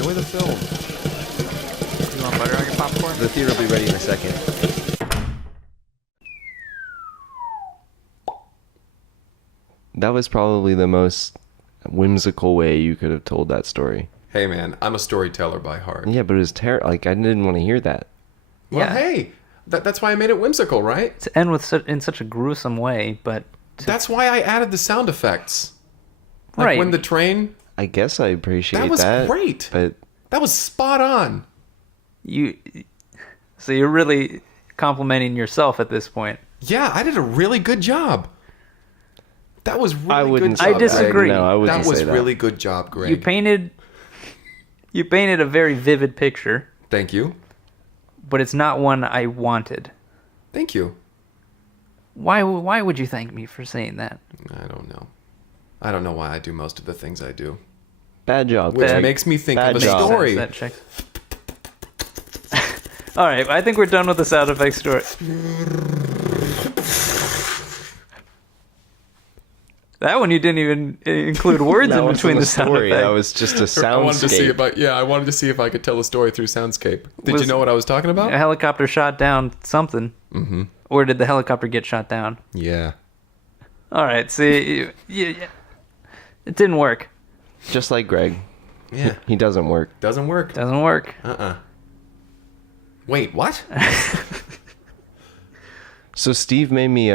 Enjoy the film. You want butter on your popcorn? The theater will be ready in a second. That was probably the most whimsical way you could have told that story. Hey, man, I'm a storyteller by heart. Yeah, but it was terrible. Like, I didn't want to hear that. Well, Yeah. hey, that's why I made it whimsical, right? To end with in such a gruesome way, but That's why I added the sound effects. Like right. when the train... I guess I appreciate that. That was great. But That was spot on. So you're really complimenting yourself at this point. Yeah, I did a really good job. That was really I wouldn't good say job. I disagree. No, I wouldn't That say was that. really good job, Greg. You painted a very vivid picture, Thank you. but it's not one I wanted. Thank you. Why would you thank me for saying that? I don't know. I don't know why I do most of the things I do. Bad job. Which Greg. makes me think Bad of a job. story. That checks. All right, I think we're done with the sound effects story. That one you didn't even include words That in wasn't between a the sound story. effects. That was just a soundscape. I wanted to see if I could tell a story through soundscape. Did Was- you know what I was talking about? A helicopter shot down something. Mm-hmm. Or did the helicopter get shot down? Yeah. All right, see, it didn't work. Just like Greg. Yeah. He doesn't work. Doesn't work. Doesn't work. Wait, what? So Steve made me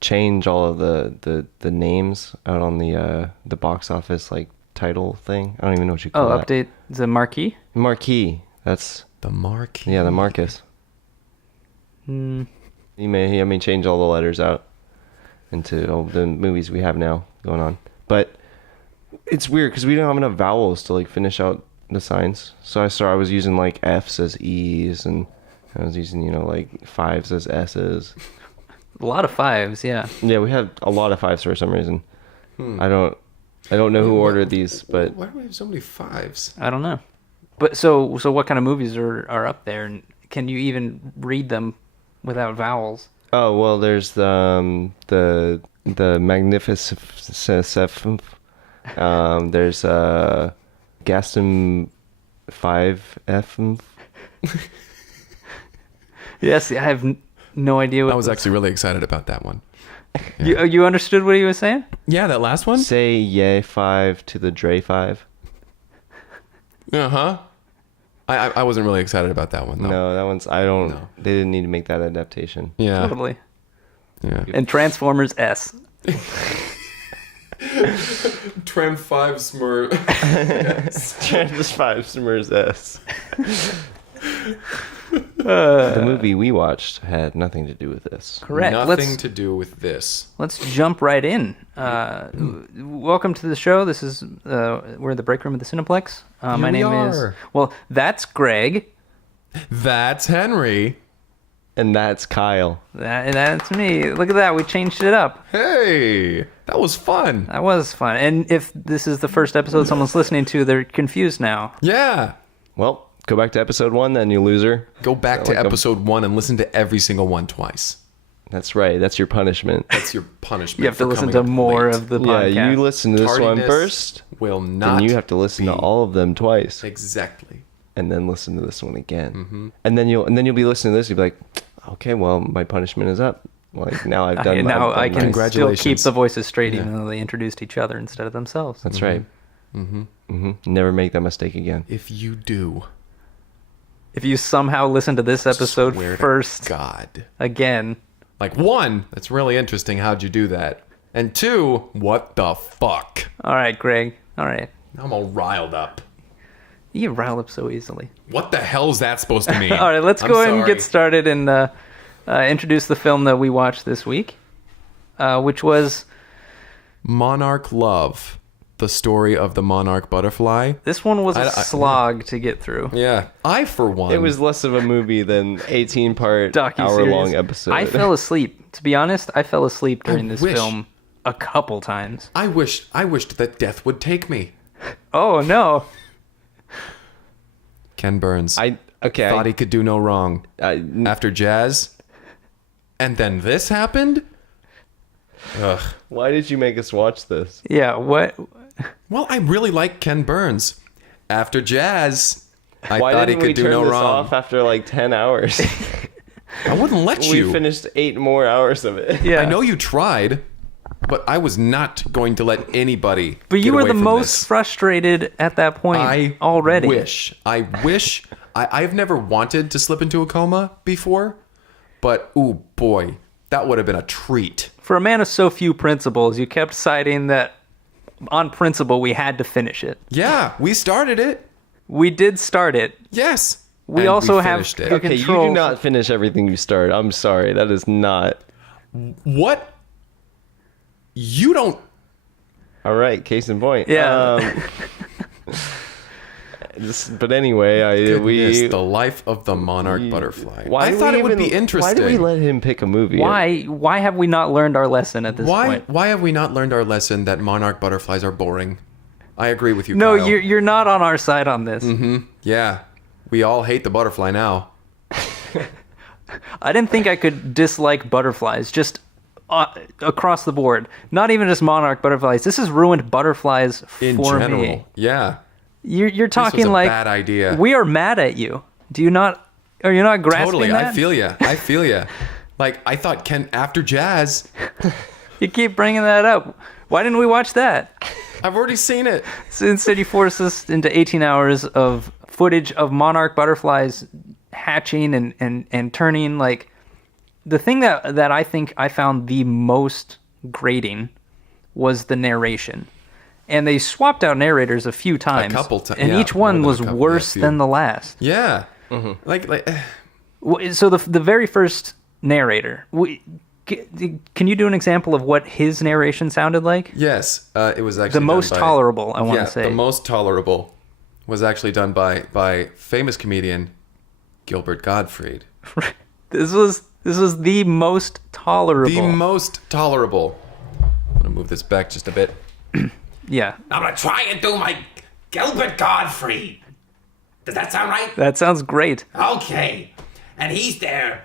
change all of the names out on the box office like title thing. I don't even know what you call that. Update the marquee? Marquee. That's The mark. yeah, the Marcus. Hmm. He made change all the letters out into all the movies we have now going on. But it's weird because we don't have enough vowels to like finish out the signs. So I was using like F's as E's, and I was using like fives as S's. A lot of fives, yeah. Yeah, we have a lot of fives for some reason. I don't know who ordered these, but Why do we have so many fives? I don't know. But so what kind of movies are up there, and can you even read them without vowels? oh well, there's the Magnificent. There's Gaston 5F. Yes, I have no idea what I was actually really excited about that one. You understood what he was saying? Yeah, that last one? Say yay 5 to the Dre 5. Uh-huh. I wasn't really excited about that one, though. No, that one's No. They didn't need to make that adaptation. Yeah. Totally. Yeah. And Transformers S. Tram 5 Smur. Just 5 Smurs S. The movie we watched had nothing to do with this. Correct. Nothing to do with this. Let's jump right in. Welcome to the show. This is we're in the break room of the Cineplex. My name is that's Greg. That's Henry. And that's Kyle. That's me. Look at that. We changed it up. Hey, that was fun. That was fun. And if this is the first episode someone's listening to, they're confused now. Yeah. Well, go back to episode 1 then, you loser. Go back to episode 1 and listen to every single one twice. That's right. That's your punishment. That's your punishment. You have to for listen coming to up more late. of the podcast. Yeah, you listen to this one Tardiness first, will not. then you have to listen to be- all of them twice, Exactly. and then listen to this one again. And then you'll be listening to this. You'll be like, okay, well, my punishment is up. Like now I've done. now I've done I can my- still Congratulations. keep the voices straight, even though they introduced each other instead of themselves. That's right. Never make that mistake again. If you do, If you somehow listen to this episode swear to first God. again, Like, 1, that's really interesting. How'd you do that? And 2, what the fuck? all right, Greg. All right, Now I'm all riled up. you get riled up so easily. What the hell's that supposed to mean? All right, let's go ahead and get started and introduce the film that we watched this week, which was Monarch Love, the story of the monarch butterfly. this one was a I- slog to get through. Yeah, I for one. It was less of a movie than 18-part, Docuseries. hour-long episode. I fell asleep. To be honest, I fell asleep during this wish- film a couple times. I wished that death would take me. Oh no! Ken Burns. Okay. thought he could do no wrong. After Jazz, and then this happened. Ugh. Why did you make us watch this? Yeah, what? Well, I really like Ken Burns. after Jazz, I Why thought he didn't we could do turn no this wrong. off after like 10 hours? I wouldn't let you. We finished 8 more hours of it. Yeah. I know you tried, but I was not going to let anybody. But you get were away the from most this. frustrated at that point I already. I wish. I've never wanted to slip into a coma before, but oh boy, that would have been a treat. For a man of so few principles, you kept citing that on principle we had to finish it. Yeah, we started it. We did start it. Yes. We And also finished have it. Okay, you control. do not finish everything you start. I'm sorry. That is not. What? You don't. All right, case in point. Yeah. But anyway, Goodness, the life of the monarch butterfly. I did thought we it would even- be interesting. Why did we let him pick a movie? Why have we not learned our lesson at this point? Why have we not learned our lesson that monarch butterflies are boring? I agree with you. No, Kyle. you're not on our side on this. Yeah, we all hate the butterfly now. I didn't think I could dislike butterflies, just across the board. Not even just monarch butterflies. This has ruined butterflies In for general, me. yeah. You're talking a like bad idea. we are mad at you. Do you not? Are you not grasping Totally, that? I feel ya. Like I thought, after Jazz, You keep bringing that up. Why didn't we watch that? I've already seen it. So instead, you forced us into 18 hours of footage of monarch butterflies hatching and turning. Like the thing that I think I found the most grating was the narration. And they swapped out narrators a few times. A couple times, and yeah, each one more was than a couple, worse yeah, a few. than the last. Yeah, like So the very first narrator, can you do an example of what his narration sounded like? yes, it was actually The most done by, tolerable, I want to say. the most tolerable was actually done by famous comedian Gilbert Gottfried. This was the most tolerable. The most tolerable. I'm gonna move this back just a bit. Yeah, I'm gonna try and do my Gilbert Gottfried. Does that sound right? that sounds great. Okay. And he's there.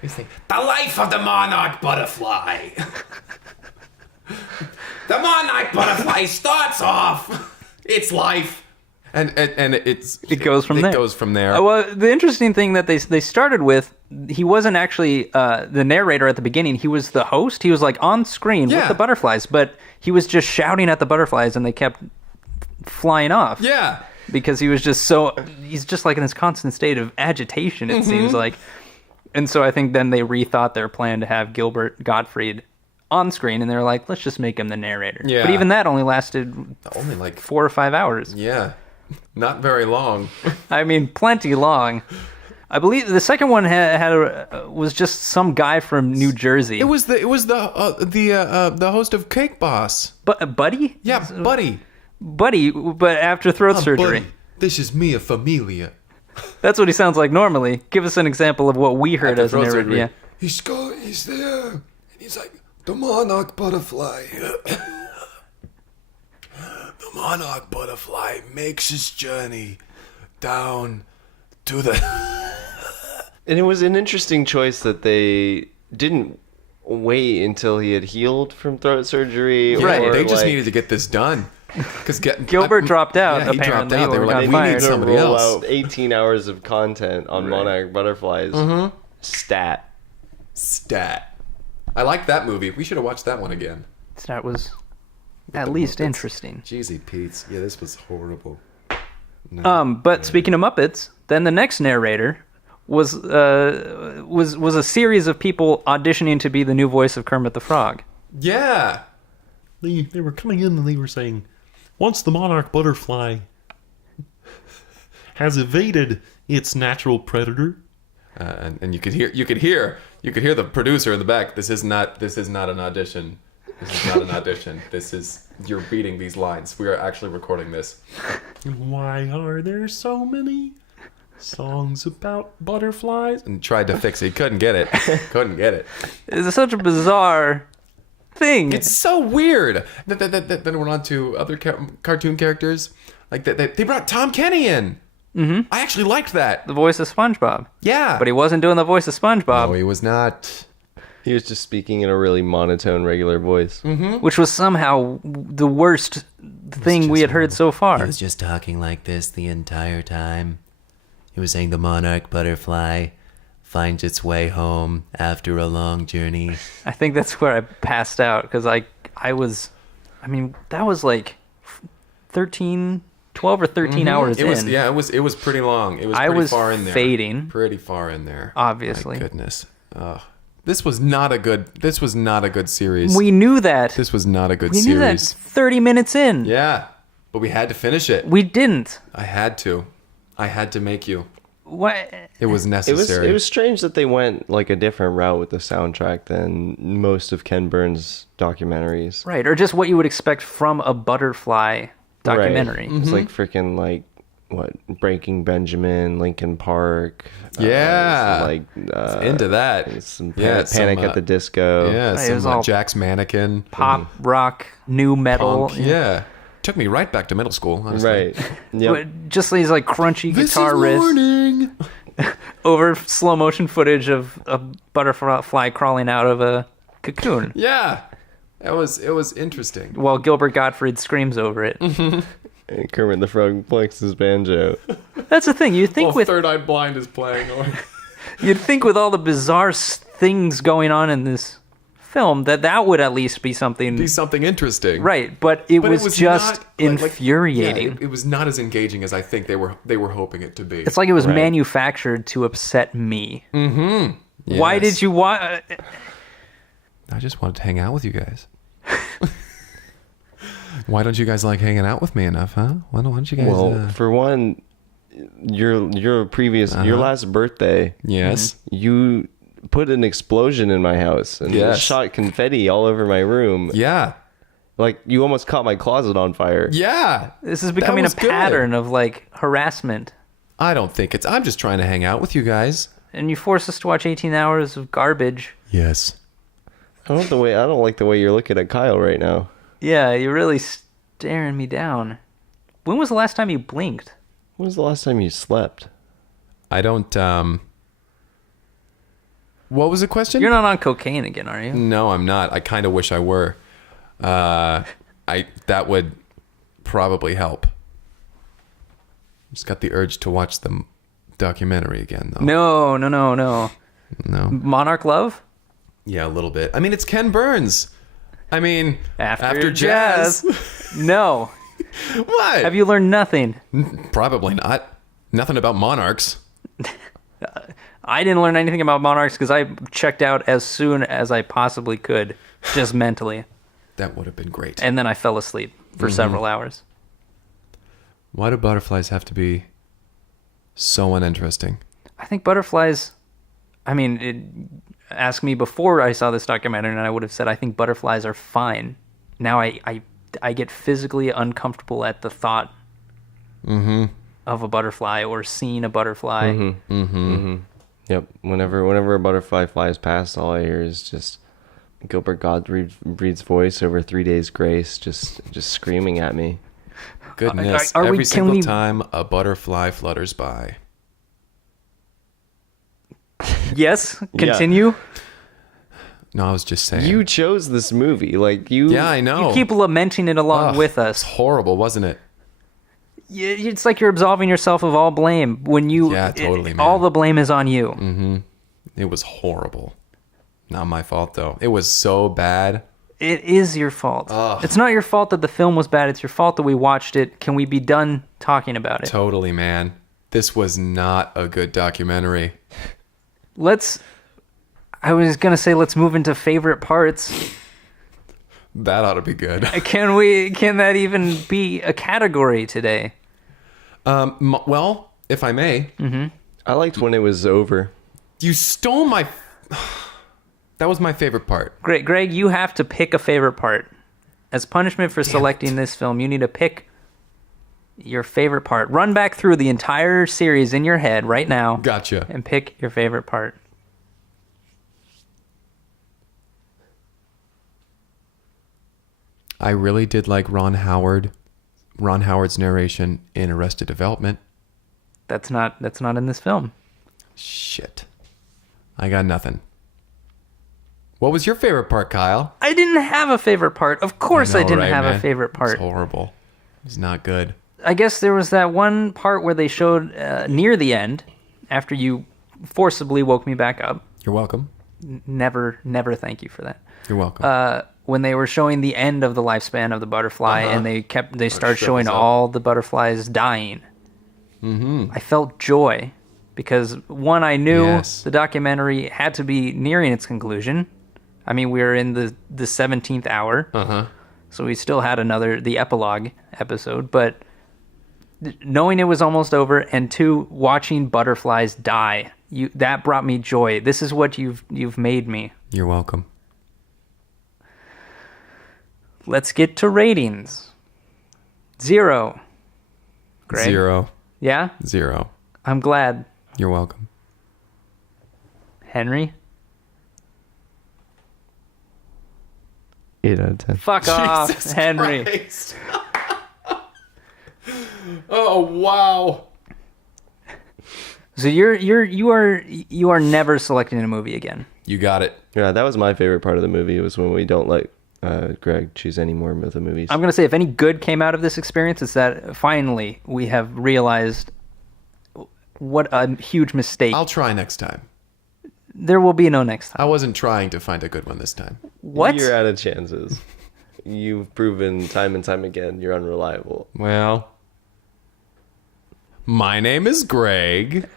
He's like, the life of the monarch butterfly. The monarch butterfly starts off its life. And it goes from there. It goes from there. Well, the interesting thing that they started with, he wasn't actually the narrator at the beginning. He was the host. He was like on screen with Yeah. the butterflies, but he was just shouting at the butterflies, and they kept flying off. Yeah. Because he's just like in this constant state of agitation, it seems like. And so I think then they rethought their plan to have Gilbert Gottfried on screen, and they were like, let's just make him the narrator. Yeah. But even that only lasted Only like 4 or 5 hours. yeah, not very long. I mean, plenty long. I believe the second one was just some guy from New Jersey. It was the host of Cake Boss. But Buddy? Yeah, Buddy. Buddy, but after throat surgery. Buddy. This is Mia Familia. That's what he sounds like normally. Give us an example of what we heard After as a throat narrator. surgery. Yeah. He's there. And he's like, the monarch butterfly. The monarch butterfly makes his journey down to the... And it was an interesting choice that they didn't wait until he had healed from throat surgery. Yeah, Right. they just like, needed to get this done. Because Gilbert dropped out, Yeah, he dropped apparently, out. They or were got like, we fired. need to somebody roll else. out 18 hours of content on Monarch Butterflies. Stat. Stat. I like that movie. We should have watched that one again. That was at least interesting. Jeezy Pete's. Yeah, this was horrible. But speaking of Muppets, then the next narrator was a series of people auditioning to be the new voice of Kermit the Frog. Yeah. They were coming in and they were saying, once the monarch butterfly has evaded its natural predator, And you could hear the producer in the back. This is not an audition. This is not an audition. You're reading these lines. We are actually recording this. why are there so many songs about butterflies? And tried to fix it. He couldn't get it. Couldn't get it. It's such a bizarre thing. It's so weird. Then we're on to other cartoon characters. Like they brought Tom Kenny in. Mm-hmm. I actually liked that. The voice of SpongeBob. Yeah. But he wasn't doing the voice of SpongeBob. No, he was not. He was just speaking in a really monotone, regular voice. which was somehow the worst thing we had heard so far. He was just talking like this the entire time. He was saying the monarch butterfly finds its way home after a long journey. I think that's where I passed out because that was like 12 or 13 hours It was in. yeah, it was pretty long. It was I pretty was far in there. fading. Pretty far in there. Obviously. My goodness. This was not a good series. We knew that. This was not a good We knew that series. 30 minutes in. Yeah. But we had to finish it. We didn't. I had to make you. What? It was It necessary. was strange that they went like a different route with the soundtrack than most of Ken Burns' documentaries. Right, or just what you would expect from a butterfly documentary. Right. It's like freaking like what Breaking Benjamin, Linkin Park. Yeah. Like into that. some Yeah, Panic some, at the Disco. Yeah, Right, it some was all Jack's Mannequin. Pop, rock, new metal. Punk. Yeah. Took me right back to middle school, honestly. Right. Yep. But just these like crunchy This guitar is riffs morning. over slow motion footage of a butterfly crawling out of a cocoon Yeah. It was interesting. while Gilbert Gottfried screams over it. And Kermit the Frog plucks his banjo. That's the thing. You'd think Well, with Third Eye Blind is playing. you'd think with all the bizarre things going on in this film that would at least be something Be something interesting. right. But it But was just not, infuriating. Yeah, it was not as engaging as I think they were hoping it to be. It's like it was Right. manufactured to upset me. Why Yes. did you want? I just wanted to hang out with you guys. Why don't you guys like hanging out with me enough, huh? Why don't you guys? Well, for one, your last birthday, yes. you put an explosion in my house and Yes. shot confetti all over my room. Yeah. Like you almost caught my closet on fire. Yeah. This is becoming a was good. pattern of like harassment, I don't think it's. I'm just trying to hang out with you guys. and you force us to watch 18 hours of garbage. Yes. I don't like the way you're looking at Kyle right now. Yeah, you're really staring me down. When was the last time you blinked? When was the last time you slept? I don't. What was the question? You're not on cocaine again, are you? No, I'm not. I kind of wish I were. That would probably help. Just got the urge to watch the documentary again, though. No. No. Monarch Love? Yeah, a little bit. I mean, it's Ken Burns. I mean, After jazz. No. What? Have you learned nothing? Probably not. Nothing about monarchs. I didn't learn anything about monarchs because I checked out as soon as I possibly could, just mentally. That would have been great. And then I fell asleep for several hours. Why do butterflies have to be so uninteresting? I think butterflies, ask me before I saw this documentary and I would have said I think butterflies are fine. Now I get physically uncomfortable at the thought of a butterfly or seeing a butterfly. Yep. Whenever a butterfly flies past, all I hear is just Gilbert Gottfried's voice over 3 Days Grace, just screaming at me. Goodness. Are we- Every can single we- time a butterfly flutters by. Yes, continue. No, I was just saying. You chose this movie, like you. Yeah, I know. You keep lamenting it along Ugh, with It's us. horrible, wasn't it? It's like you're absolving yourself of all blame when you. Yeah, totally, man. All the blame is on you. It was horrible. Not my fault, though. It was so bad. It is your fault. It's not your fault that the film was bad. It's your fault that we watched it. Can we be done talking about it? Totally, man. This was not a good documentary. I was going to say let's move into favorite parts. That ought to be good. Can that even be a category today? Well, if I may, I liked when it was over. you stole my... That was my favorite part. Great. Greg, you have to pick a favorite part. As punishment for selecting this film, you need to pick your favorite part. Run back through the entire series in your head right now. Gotcha. And pick your favorite part. I really did like Ron Howard's narration in Arrested Development. That's not in this film. Shit. I got nothing. What was your favorite part, Kyle? I didn't have a favorite part. Of course, I know, didn't right, have man? a favorite It's part. horrible. It's not good. I guess there was that one part where they showed near the end, after you forcibly woke me back up. You're welcome. Never thank you for that. You're welcome. When they were showing the end of the lifespan of the butterfly, and they started shut showing this up. all the butterflies dying. I felt joy because one, I knew Yes. the documentary had to be nearing its conclusion. I mean, we were in the 17th hour, so we still had the epilogue episode. But knowing it was almost over, and two, watching butterflies die, that brought me joy. This is what you've made me. You're welcome. Let's get to ratings. 0. Greg? 0. Yeah? 0. I'm glad. You're welcome. Henry? 8 out of 10. Fuck off, Jesus Henry. Christ. Oh, wow. So you are never selecting a movie again. You got it. Yeah, that was my favorite part of the movie, was when we don't let Greg choose any more of the movies. I'm gonna say if any good came out of this experience, it's that finally we have realized what a huge mistake. I'll try next time. There will be no next I time. wasn't trying to find a good one this time. What? You're out of chances. You've proven time and time again you're unreliable. Well, my name is Greg.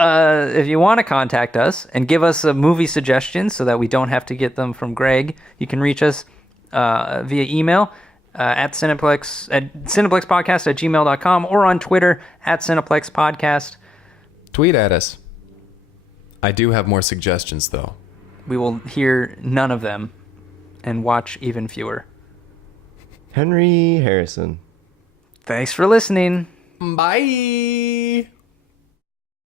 If you want to contact us and give us a movie suggestion so that we don't have to get them from Greg, you can reach us via email at cineplexpodcast@gmail.com or on Twitter at cineplexpodcast. Tweet at us. I do have more suggestions, though. We will hear none of them and watch even fewer. Henry Harrison. Thanks for listening. Bye.